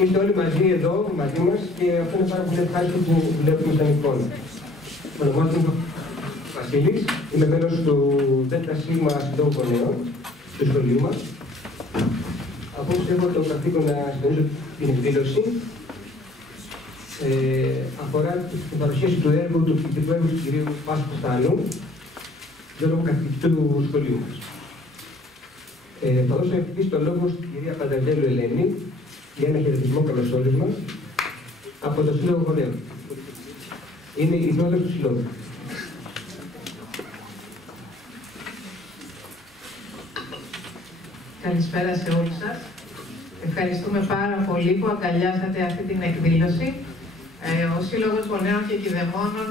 Είστε όλοι μαζί εδώ, μαζί μας και αυτό είναι πάρα πολύ ευχάριστο που βλέπουμε σαν εικόνα. Ονομάζομαι Βασίλης, είμαι μέλος του ΔΣ Συντρόφου Γονέων του σχολείου μας. Απόψε έχω το καθήκον να συντονίσω την εκδήλωση. Αφορά την παρουσίαση του έργου του φοιτητικού έργου του κ. Πάσχου Θάνου, λόγω καθηγητή του σχολείου μας. Θα δώσω ευθύς το λόγο στην κυρία Πανταζέλου Ελένη για ένα χαιρετισμό καλωσόρισμα από το Σύλλογο Γονέων. Είναι η πρόεδρος του Συλλόγου. Καλησπέρα σε όλους σας. Ευχαριστούμε πάρα πολύ που αγκαλιάσατε αυτή την εκδήλωση. Ο Σύλλογος Γονέων και Κηδεμόνων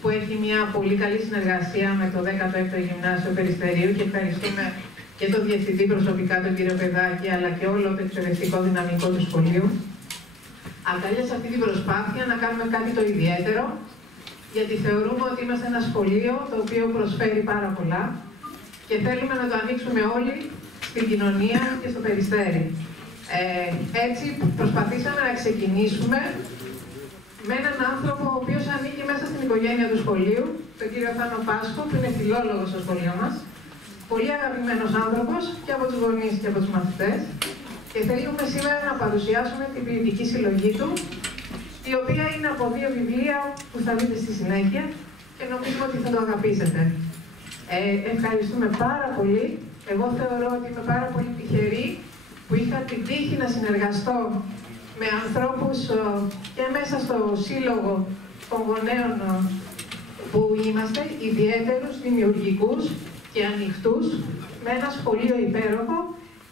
που έχει μια πολύ καλή συνεργασία με το 16ο Γυμνάσιο Περιστερίου και ευχαριστούμε και τον Διευθυντή προσωπικά, τον κύριο Παιδάκη, αλλά και όλο το εκπαιδευτικό δυναμικό του σχολείου. Αγκάλιασα αυτή την προσπάθεια να κάνουμε κάτι το ιδιαίτερο, γιατί θεωρούμε ότι είμαστε ένα σχολείο το οποίο προσφέρει πάρα πολλά και θέλουμε να το ανοίξουμε όλοι στην κοινωνία και στο Περιστέρι. Έτσι προσπαθήσαμε να ξεκινήσουμε με έναν άνθρωπο ο οποίος ανήκει μέσα στην οικογένεια του σχολείου, τον κύριο Θάνο Πάσχο, που είναι φιλόλογος στο σχολείο μας. Πολύ αγαπημένος άνθρωπος και από τους γονείς και από τους μαθητές. Και θέλουμε σήμερα να παρουσιάσουμε την ποιητική συλλογή του, η οποία είναι από 2 βιβλία που θα δείτε στη συνέχεια και νομίζουμε ότι θα το αγαπήσετε. Ευχαριστούμε πάρα πολύ. Εγώ θεωρώ ότι είμαι πάρα πολύ τυχερή που είχα την τύχη να συνεργαστώ με ανθρώπους και μέσα στο σύλλογο των γονέων που είμαστε, ιδιαίτερους, δημιουργικούς και ανοιχτούς, με ένα σχολείο υπέροχο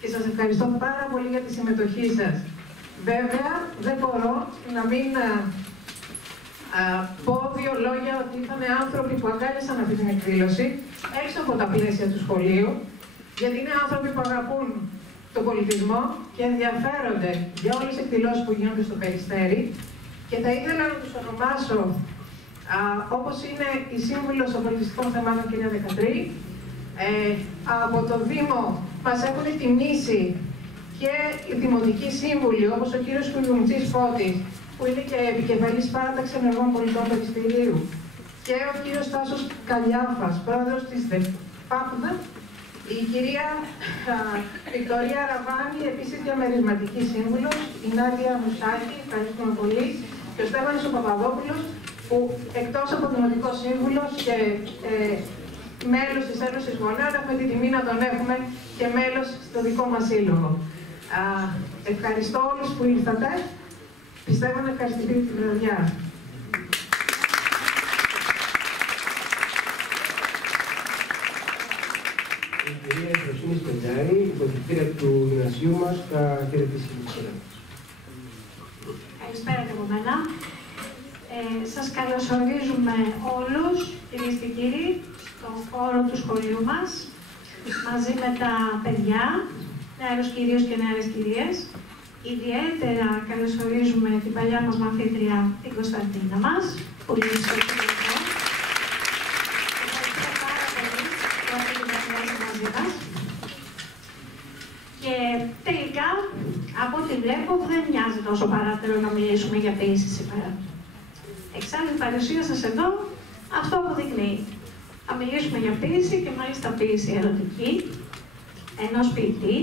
και σας ευχαριστώ πάρα πολύ για τη συμμετοχή σας. Βέβαια, δεν μπορώ να μην πω 2 λόγια ότι ήταν άνθρωποι που αγκάλιασαν αυτή την εκδήλωση έξω από τα πλαίσια του σχολείου, γιατί είναι άνθρωποι που αγαπούν τον πολιτισμό και ενδιαφέρονται για όλες τις εκδηλώσεις που γίνονται στο Περιστέρι και θα ήθελα να τους ονομάσω όπως είναι η Σύμβουλος των Πολιτιστικών Θεμάτων κυρία Δεκατρή. Από το Δήμο μας έχουν τιμήσει και οι δημοτικοί σύμβουλοι, όπως ο κύριος Κουλουμτσής Φώτης, που είναι και επικεφαλής παράταξη ενεργών πολιτών Περιστηρίου, και ο κύριος Τάσος Καλιάφας, πρόεδρος της ΔΕΠΑΠΔ, η κυρία Βικτωρία Ραβάνη, επίσης διαμερισματική σύμβουλος, η Νάντια Μουσάκη, ευχαριστούμε πολύ, και ο Στέφανος ο Παπαδόπουλος, που εκτός από δημοτικό σύμβουλος και μέλος της Ένωσης Γονέων, έχουμε την τιμή να τον έχουμε και μέλος στο δικό μας σύλλογο. Ευχαριστώ όλους που ήρθατε. Πιστεύω να ευχαριστηθεί την βραδιά. Η κυρία Ευρωσύνη Σπεντζάρη, υποθητήρια του γυμνασίου μας, θα χαιρετήσει την ιστορία μας. Καλησπέρα και από μένα. Σας καλωσορίζουμε όλους, κυρίες και κύριοι, στον χώρο του σχολείου μας, μαζί με τα παιδιά, νεαρούς κυρίους και νεαρές κυρίες. Ιδιαίτερα καλωσορίζουμε την παλιά μας μαθήτρια, την Κωνσταντίνα μας, που είναι στο σχολείο. Ευχαριστώ πάρα πολύ που έχετε μαζί μας. Και τελικά, από ό,τι βλέπω, δεν μοιάζει τόσο παράτερο να μιλήσουμε για ποίηση σήμερα. Εξάλλου η παρουσία σας εδώ αυτό αποδεικνύει. Θα μιλήσουμε για ποίηση και μάλιστα ποίηση ερωτική ενός ποιητή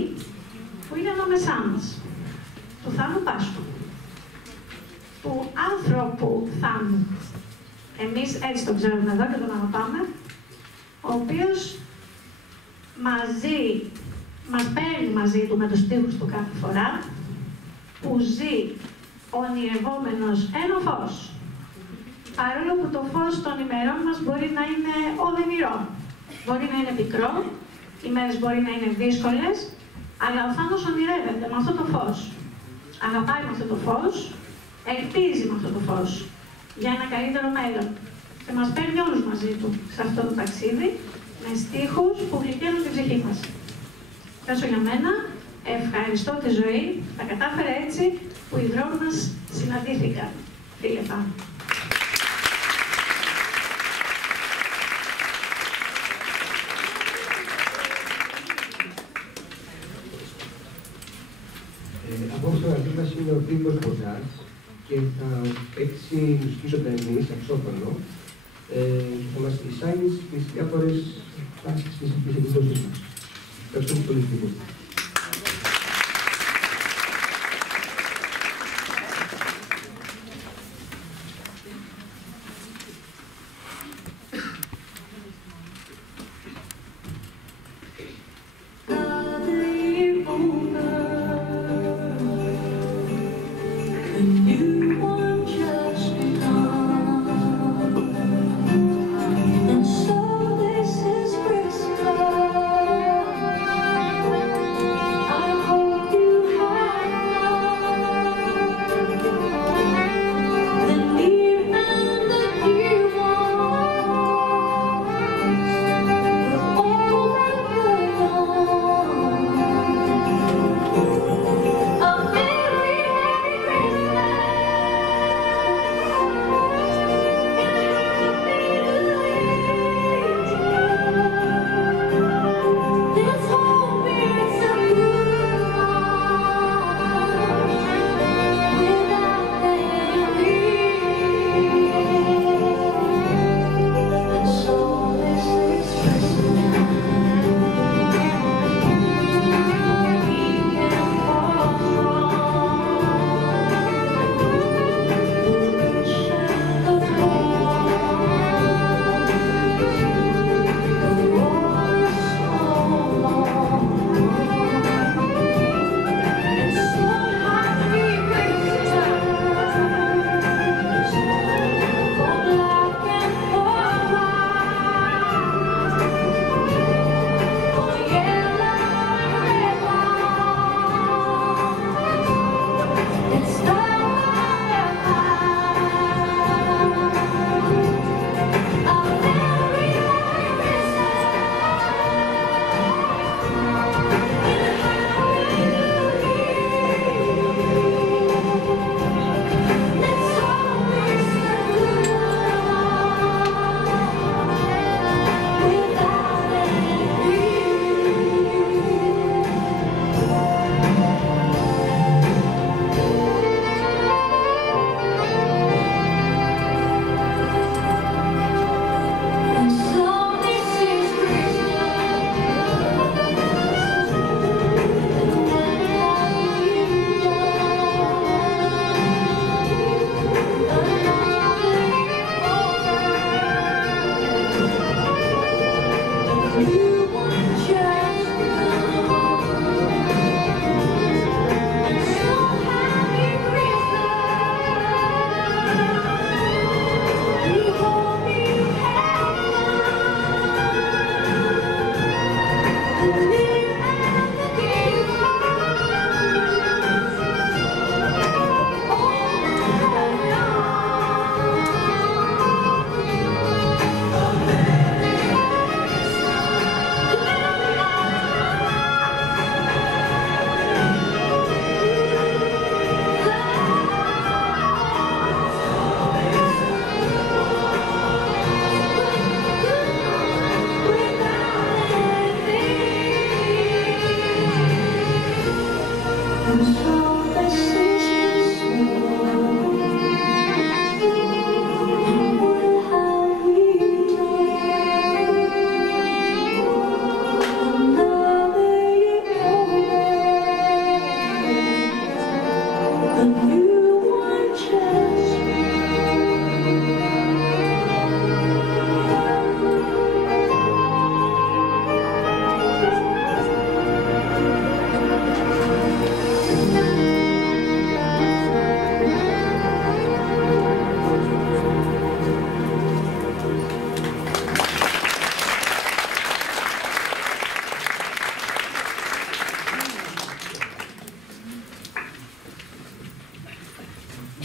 που είναι ανάμεσά μας, του Θάνου Πάσχου, του άνθρωπου Θάνου. Εμείς έτσι τον ξέρουμε εδώ και τον αγαπάμε, ο οποίος μας παίρνει μαζί του με τους στίχους του κάθε φορά, που ζει ονειρευόμενος ένα φως. Παρόλο που το φως των ημερών μας μπορεί να είναι οδυνηρό, μπορεί να είναι πικρό, οι μέρες μπορεί να είναι δύσκολες, αλλά ο Θάνος ονειρεύεται με αυτό το φως. Αγαπάει με αυτό το φως, ελπίζει με αυτό το φως για ένα καλύτερο μέλλον. Και μας παίρνει όλους μαζί του σε αυτό το ταξίδι, με στίχους που γλυκαίνουν την ψυχή μας. Και όσο για μένα, ευχαριστώ τη ζωή, τα κατάφερα έτσι που οι δρόμοι μας συναντήθηκαν. Φίλε Θάνο. Απόψε μαζί μας είναι ο Τίμος Μποντάς και θα παίξει μουσική ζωντανή, σαξόφωνο, και θα μας εισάγει στις διάφορες φάσεις της εκδόσης μας. Ευχαριστούμε πολύ, Τίμο.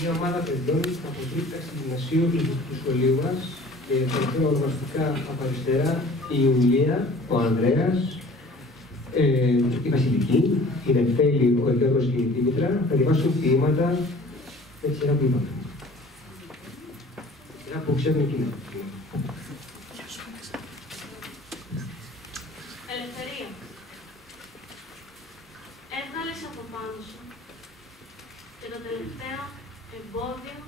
Μια ομάδα παιδιών από τρίταξη γυμνασίου του σχολείου μας και τελευταία ονομαστικά από αριστερά η Ιουλία, ο Ανδρέας, η Βασιλική, η Νεφέλη, ο Γιώργος και η Δήμητρα θα διαβάσουν ποίηματα με τη σειρά που είπαμε. Σειρά που ξέρουν εκείνα. Ελευθερία. Έβγαλες από πάνω σου και το τελευταίο εμπόδιο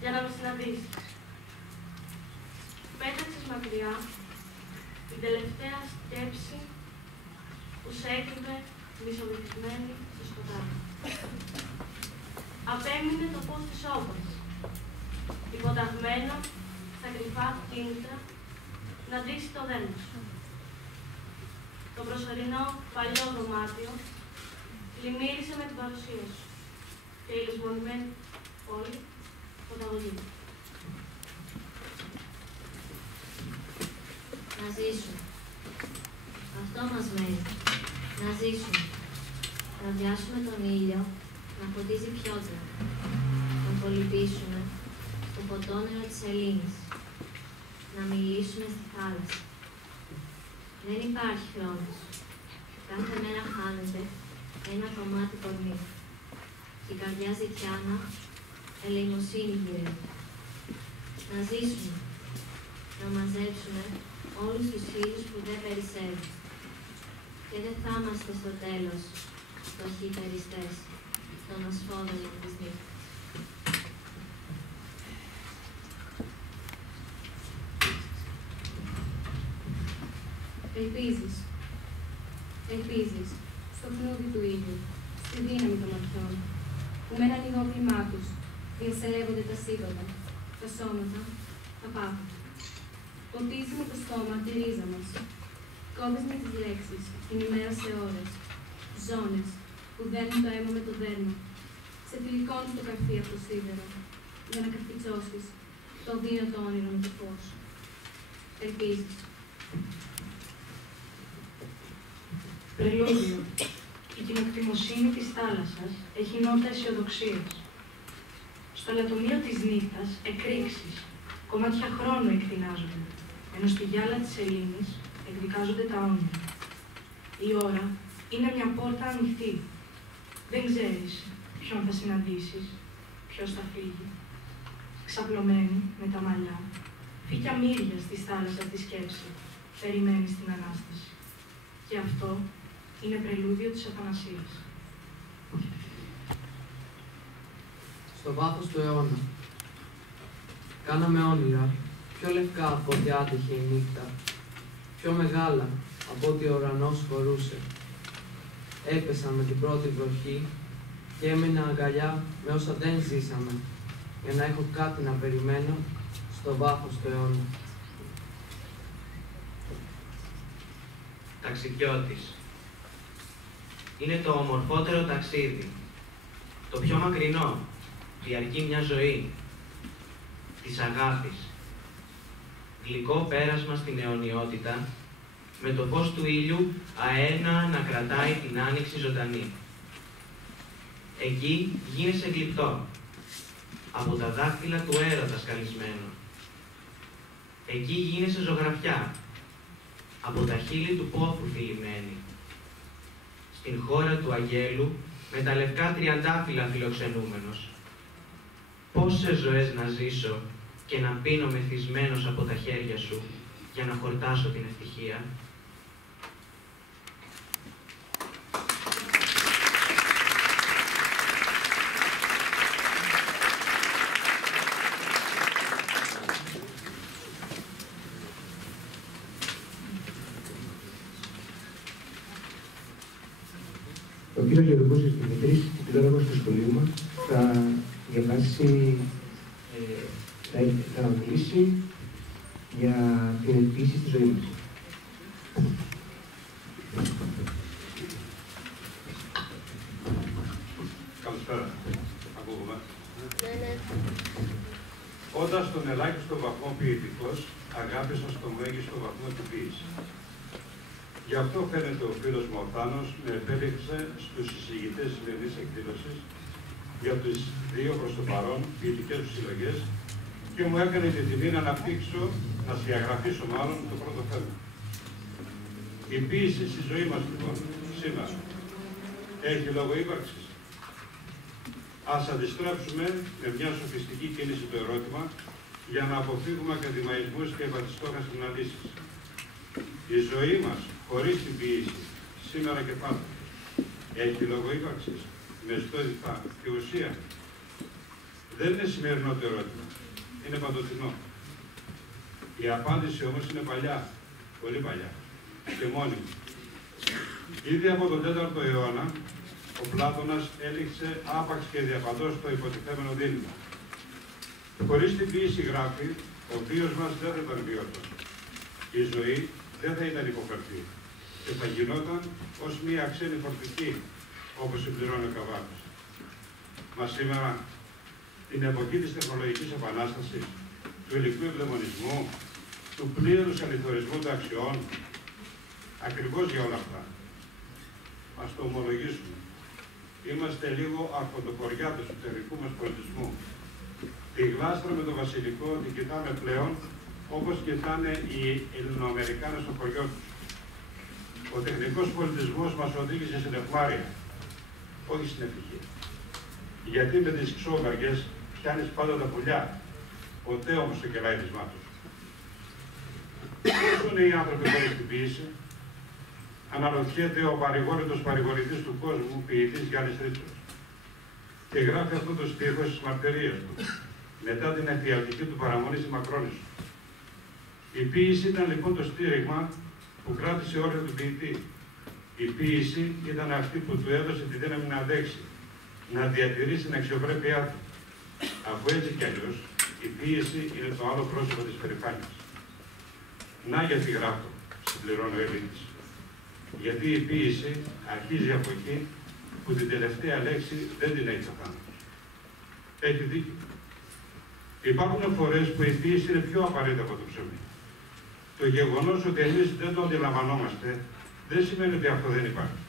για να με συναντήσεις. Πέταξες μακριά την τελευταία σκέψη που σε έκρυβε μισοβυθισμένη στο σκοτάδι. Απέμεινε το φως της όπλας, υποταγμένο στα κρυφά κίνητρα να ντύσει το δέρμα σου. Το προσωρινό παλιό δωμάτιο πλημμύρισε με την παρουσία σου και η λησμονημένη πόλη φωταγωγεί. Να ζήσουν. Αυτό μας μένει. Να ζήσουν. Να διάσουμε τον ήλιο να φωτίζει πιότερα. Να κολυμπήσουμε στο φωτόνερο της Ελλήνης. Να μιλήσουμε στη θάλασσα. Δεν υπάρχει χρόνος. Κάθε μέρα χάνεται ένα κομμάτι κορμί. Και η καρδιά ζητιάνα ελεημοσύνη γυρεύει. Να ζήσουμε. Να μαζέψουμε όλους τους φίλους που δεν περισσεύουν. Και δεν θα είμαστε στο τέλος φτωχοί περιστές των ασφόδελων της νύχτας. Ελπίζεις στο φλούδι του ήλιου, στη δύναμη των ματιών, που με έναν υγόπλημά τους διασελεύονται τα σύμπαντα, τα σώματα, τα πάθη. Ποτίζει με το στόμα τη ρίζα μας. Κόβεις με τις λέξεις, την ημέρα σε ώρες, ζώνες που δένουν το αίμα με το δέρμα. Σε θηλυκώνεις το καρφί από το σίδερο, για να καρφιτσώσεις το αδύνατο όνειρο με το φως. Ελπίζεις. Πρελούδιο. Η κοινοκτημοσύνη της θάλασσας έχει νότα αισιοδοξίας. Στο αλατομείο της νύχτας εκρήξεις, κομμάτια χρόνου εκτινάζονται, ενώ στη γυάλα της Ελλήνης εκδικάζονται τα όνειρα. Η ώρα είναι μια πόρτα ανοιχτή. Δεν ξέρεις ποιον θα συναντήσεις, ποιος θα φύγει. Ξαπλωμένη με τα μαλλιά, φύκια μύρια στη θάλασσα τη σκέψη, περιμένει την Ανάσταση. Και αυτό είναι πρελούδιο της Αθανασίας. Στο βάθος του αιώνα. Κάναμε όνειρα, πιο λευκά από ό,τι άτυχε η νύχτα, πιο μεγάλα από ό,τι ο ουρανός χωρούσε. Έπεσα με την πρώτη βροχή και έμεινα αγκαλιά με όσα δεν ζήσαμε, για να έχω κάτι να περιμένω στο βάθος του αιώνα. Ταξιδιώτης. Είναι το ομορφότερο ταξίδι, το πιο μακρινό, διαρκεί μια ζωή, της αγάπης. Γλυκό πέρασμα στην αιωνιότητα, με το φως του ήλιου αένα να κρατάει την άνοιξη ζωντανή. Εκεί γίνεσαι γλυπτό, από τα δάχτυλα του έρωτα σκαλισμένο. Εκεί γίνεσαι ζωγραφιά, από τα χείλη του πόθου θυλημένη. Στην χώρα του αγγέλου, με τα λευκά τριαντάφυλλα φιλοξενούμενος. Πόσες ζωές να ζήσω και να πίνω μεθυσμένος από τα χέρια σου, για να χορτάσω την ευτυχία. Ο κύριος Γεωργός Δημητρής, τυπηλόγραφος του σχολείου μας, θα διαβάσει, θα μιλήσει για την ελπίση στη ζωή μας. Καλησπέρα. Ακούγομαι. Όταν στον ελάχιστο βαθμό ποιητικός, αγάπησα στο μέγιστο βαθμό την ποίηση. Γι' αυτό φαίνεται ο φίλος μου ο Θάνος με επέλεξε στους εισηγητές της σημερινής εκδήλωσης για τις δύο προς το παρόν ποιητικές του συλλογές και μου έκανε την τιμή να αναπτύξω, να συγγραφήσω μάλλον το πρώτο θέμα. Η ποίηση στη ζωή μας λοιπόν, σήμερα, έχει λόγο ύπαρξης. Ας αντιστρέψουμε με μια σοφιστική κίνηση το ερώτημα για να αποφύγουμε ακαδημαϊσμούς και βατιστόχας συναντήσεις. Η ζωή μας, χωρίς την ποίηση, σήμερα και πάντα, έχει λόγο ύπαρξης. μεστόδητα και ουσία. Δεν είναι σημερινό το ερώτημα. Είναι παντοτινό. Η απάντηση όμως είναι παλιά, πολύ παλιά και μόνιμη. Ήδη από τον 4ο αιώνα, ο Πλάτωνας έληξε άπαξ και διαπαντός το υποτιθέμενο δίλημμα. Χωρίς την ποίηση, γράφει, ο βίος μας δεν θα ήταν βιώσιμος. Η ζωή δεν θα ήταν υποφερτή και θα γινόταν ως μία ξένη φορτική, όπως συμπληρώνει ο Καβάδας. Μα σήμερα, την εποχή της τεχνολογικής επανάστασης, του υλικού ευλαιμονισμού, του πλήρους αληθωρισμού των αξιών, ακριβώς για όλα αυτά. Ας το ομολογήσουμε. Είμαστε λίγο αρχοντοκοριά του εσωτερικού μας πολιτισμού. Τη γλάστρα με το βασιλικό την κοιτάμε πλέον όπως κοιτάνε οι Ελληνοαμερικάνες στο χωριό τους. Ο τεχνικός πολιτισμός μας οδήγησε στην ευμάρεια, όχι στην ευτυχία. Γιατί με τις ξόβαργες πιάνεις πάντα τα πουλιά, ποτέ όμως το κελάι της μάτους. Πώς είναι οι άνθρωποι χωρίς την ποίηση? Αναρωτιέται ο παρηγόρητος παρηγορητής του κόσμου, ποιητής Γιάννης Ρίτσος. Και γράφει αυτό το στίχο στις μαρτυρίες του, μετά την εφιαλτική του παραμονή στη Μακρόνισσο. Η ποίηση ήταν λοιπόν το στήριγμα που κράτησε όρια του ποιητή. Η ποίηση ήταν αυτή που του έδωσε τη δύναμη να αντέξει, να διατηρήσει την αξιοπρέπειά του. Αφού έτσι κι αλλιώς, η ποίηση είναι το άλλο πρόσωπο της περηφάνειας. Να γιατί γράφω, συμπληρώνω Ελίτης. Γιατί η ποίηση αρχίζει από εκεί που την τελευταία λέξη δεν την έχει ο θάνατος. Έχει δίκιο. Υπάρχουν φορές που η ποίηση είναι πιο απαραίτητη από το ψωμί. Το γεγονός ότι εμείς δεν το αντιλαμβανόμαστε δεν σημαίνει ότι αυτό δεν υπάρχει.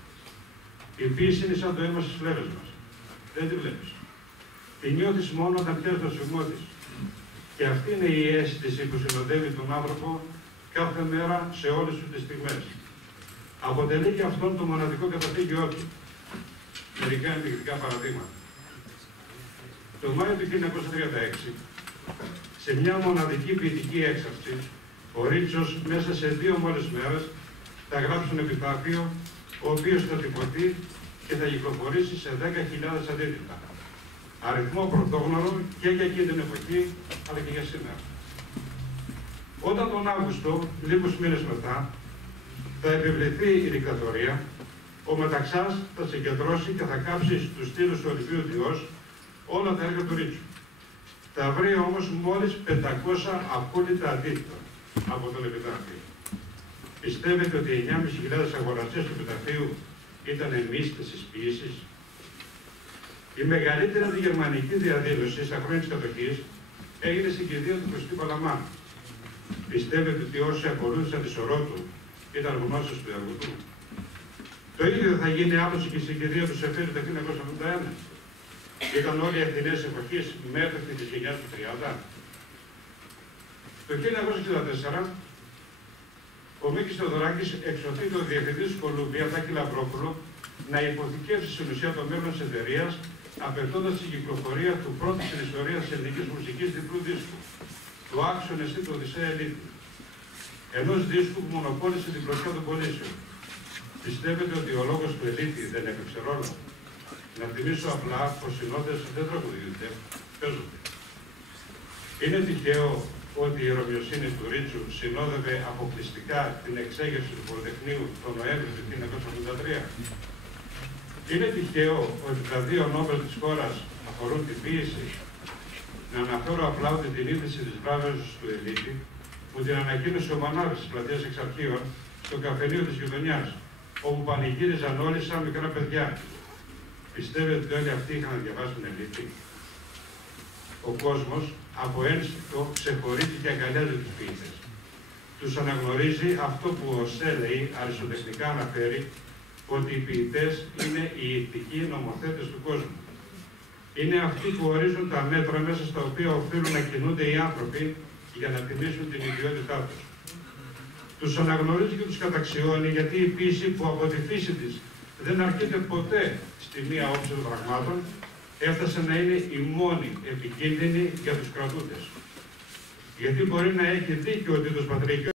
Η ποίηση είναι σαν το αίμα στις φλέβες μας. Δεν τη βλέπεις. Τη νιώθεις μόνο όταν πιάσεις το σφιγμό της. Και αυτή είναι η αίσθηση που συνοδεύει τον άνθρωπο κάθε μέρα σε όλες τις στιγμές. Αποτελεί και αυτόν το μοναδικό καταφύγιό του. Μερικά ενδεικτικά παραδείγματα. Το Μάιο του 1936, σε μια μοναδική ποιητική έξαρση, ο Ρίτσος μέσα σε 2 μόλις μέρες θα γράψει ένα επιτάφιο, ο οποίος θα τυπωθεί και θα κυκλοφορήσει σε 10.000 αντίτυπα. Αριθμό πρωτόγνωρο και για εκείνη την εποχή, αλλά και για σήμερα. Όταν τον Αύγουστο, λίγους μήνες μετά, θα επιβληθεί η δικτατορία, ο Μεταξάς θα συγκεντρώσει και θα κάψει στους στήλους του Ολυμπίου Διός όλα τα έργα του Ρίτσου. Θα βρει όμως μόλις 500 απόλυτα αντίτυπα από τον επιτάφιο. Πιστεύετε ότι οι 9.500 αγοραστές του επιταφείου ήταν μύστες της ποίησης? Η μεγαλύτερη αντιγερμανική διαδήλωση στα χρόνια της κατοχής έγινε στην κηδεία του Κωστή Παλαμά. Πιστεύετε ότι όσοι ακολούθησαν τη σωρό του ήταν γνώστες του έργου του? Το ίδιο θα γίνει άπλωση και στην κηδεία του Σεφέρη το 1971. Ήταν όλοι οι Αθηναίες εποχής μέτοχοι της γενιάς του 30. Το 1964, ο Μίκης Θεοδωράκης εξωθεί το διευθυντή του Κολουμπία, Τάκη Λαμπρόπουλο, να υποθηκεύσει στην ουσία το μέλλον της εταιρείας, απαιτώντας την κυκλοφορία του πρώτου στην ιστορία της ελληνικής μουσικής διπλού δίσκου, του Άξιον Εσύ του Οδυσσέα Ελίτη, ενός δίσκου που μονοπόλησε την πρωτιά των πωλήσεων. Πιστεύετε ότι ο λόγος του Ελίτη δεν έπαιξε ρόλο? Να θυμίσω απλά πως οι νότες δεν τραγουδίζονται, παίζονται. Είναι τυχαίο ότι η ρωμιοσύνη του Ρίτσου συνόδευε αποκλειστικά την εξέγερση του Πολυτεχνείου τον Νοέμβριο του 1983. Είναι τυχαίο ότι τα 2 Νόμπελ της χώρας αφορούν την ποίηση. Να αναφέρω απλά ότι την είδηση της βράβευσης του Ελίτη που την ανακοίνωσε ο Μανάβης της πλατείας Εξαρχείων στο καφενείο της γειτονιάς, όπου πανηγύριζαν όλοι σαν μικρά παιδιά. Πιστεύετε ότι όλοι αυτοί είχαν να διαβάσουν Ελίτη? Ο κόσμος από ένστικτο ξεχωρίζει και αγκαλιάζει τους ποιητές. Τους αναγνωρίζει αυτό που ο ΣΕ λέει, αριστοτεχνικά αναφέρει, ότι οι ποιητές είναι οι ηθικοί νομοθέτες του κόσμου. Είναι αυτοί που ορίζουν τα μέτρα μέσα στα οποία οφείλουν να κινούνται οι άνθρωποι για να τιμήσουν την ιδιότητά τους. Τους αναγνωρίζει και τους καταξιώνει γιατί η ποίηση που από τη φύση της δεν αρκείται ποτέ στη μία όψη των πραγμάτων, έφτασε να είναι η μόνη επικίνδυνη για τους κρατούντες. Γιατί μπορεί να έχει δίκιο ο Τίτος Πατρίκιος